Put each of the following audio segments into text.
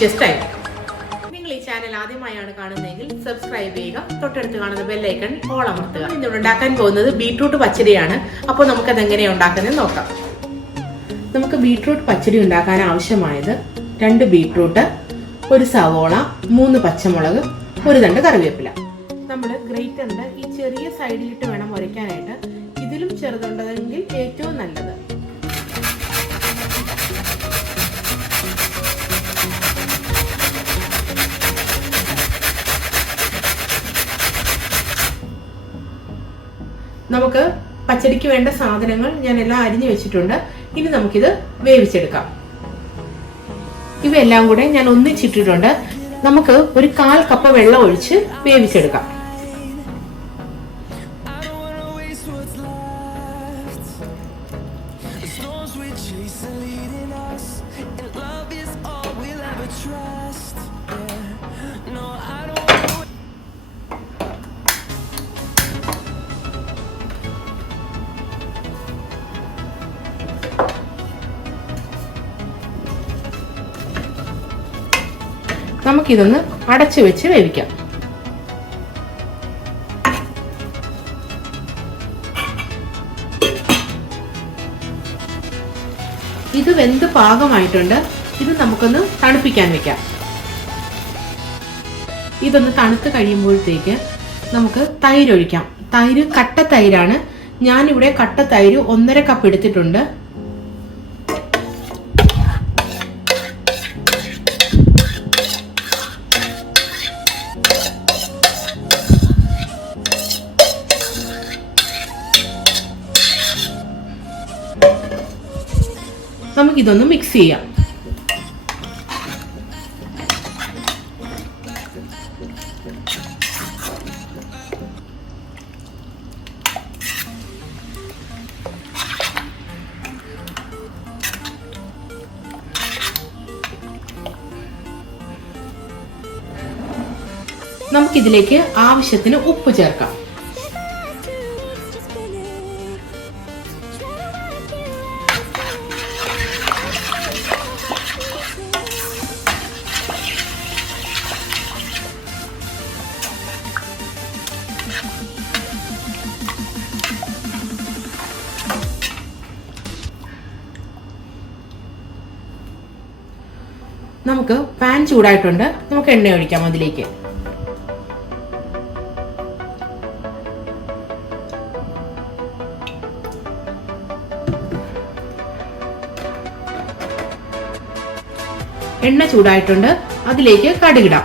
delicious time. നിങ്ങൾ ഈ channel ആദ്യമായാണ് കാണുന്നതെങ്കിൽ സബ്സ്ക്രൈബ് ചെയ്യുക. തൊട്ടടുത്ത് കാണുന്ന ബെൽ ഐക്കൺ ഓൾ അമർത്തുക. ഇന്ന് ഉണ്ടാക്കാൻ പോകുന്നത് ബീട്രൂട്ട് പച്ചടിയാണ്. അപ്പോൾ നമുക്ക് അത് എങ്ങനെയാണ് ഉണ്ടാക്കുന്നത് നോക്കാം. നമുക്ക് ബീട്രൂട്ട് പച്ചടി ഉണ്ടാക്കാൻ ആവശ്യമായത് 2 ബീട്രൂട്ട്, 1 സവോള, 3 പച്ചമുളക്, 1 തണ്ട് കറിവേപ്പില. നമ്മൾ ഗ്രേറ്ററിന്റെ ഈ ചെറിയ സൈഡിലിട്ട് വേണം ഉരയ്ക്കാനായിട്ട്. ഇതിലും ചെറുതുണ്ടെങ്കിൽ ഏറ്റവും നല്ലത്. നമുക്ക് പച്ചടിക്ക് വേണ്ട സാധനങ്ങൾ ഞാൻ എല്ലാം അരിഞ്ഞു വെച്ചിട്ടുണ്ട്. ഇനി നമുക്കിത് വേവിച്ചെടുക്കാം. ഇവയെല്ലാം കൂടെ ഞാൻ ഒന്നിച്ചിട്ടിട്ടുണ്ട്. നമുക്ക് ഒരു 1/4 കപ്പ് വെള്ളം ഒഴിച്ച് വേവിച്ചെടുക്കാം. നമുക്കിതൊന്ന് അടച്ചു വെച്ച് വേവിക്കാം. ഇത് വെന്ത് പാകമായിട്ടുണ്ട്. ഇത് നമുക്കൊന്ന് തണുപ്പിക്കാൻ വെക്കാം. ഇതൊന്ന് തണുത്ത് കഴിയുമ്പോഴത്തേക്ക് നമുക്ക് തൈര് ഒഴിക്കാം. തൈര് കട്ട തൈരാണ്. ഞാനിവിടെ കട്ട തൈര് 1.5 കപ്പ് എടുത്തിട്ടുണ്ട്. നമുക്കിതൊന്ന് മിക്സ് ചെയ്യാം. നമുക്കിതിലേക്ക് ആവശ്യത്തിന് ഉപ്പ് ചേർക്കാം. നമുക്ക് പാൻ ചൂടായിട്ടുണ്ട്. നമുക്ക് എണ്ണ ഒഴിക്കാം അതിലേക്ക്. എണ്ണ ചൂടായിട്ടുണ്ട്. അതിലേക്ക് കടുകിടാം.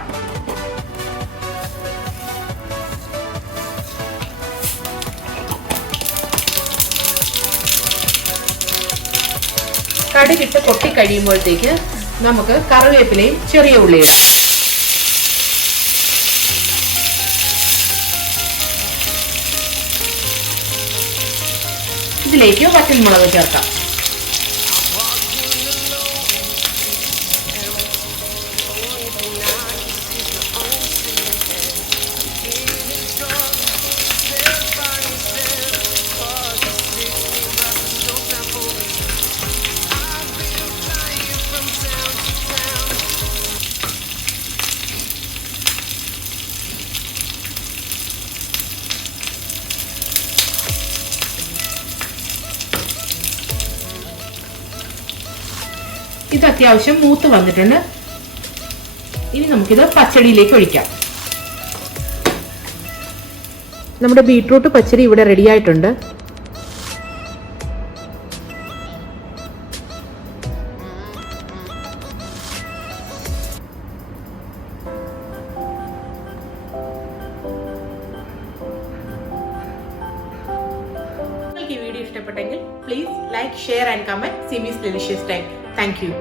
കടുകിട്ട് പൊട്ടി കഴിയുമ്പോഴത്തേക്ക് നമുക്ക് കറിവേപ്പിലയും ചെറിയ ഉള്ളിയും ഇതിലേക്ക് വറ്റൽമുളക് ചേർക്കാം. ഇത് അത്യാവശ്യം മൂത്ത് വന്നിട്ടുണ്ട്. ഇനി നമുക്കിത് പച്ചടിയിലേക്ക് ഒഴിക്കാം. നമ്മുടെ ബീട്രൂട്ട് പച്ചടി ഇവിടെ റെഡി ആയിട്ടുണ്ട്. നിങ്ങൾക്ക് ഈ വീഡിയോ ഇഷ്ടപ്പെട്ടെങ്കിൽ please like, share and comment. സിമീസ് delicious time. Thank you.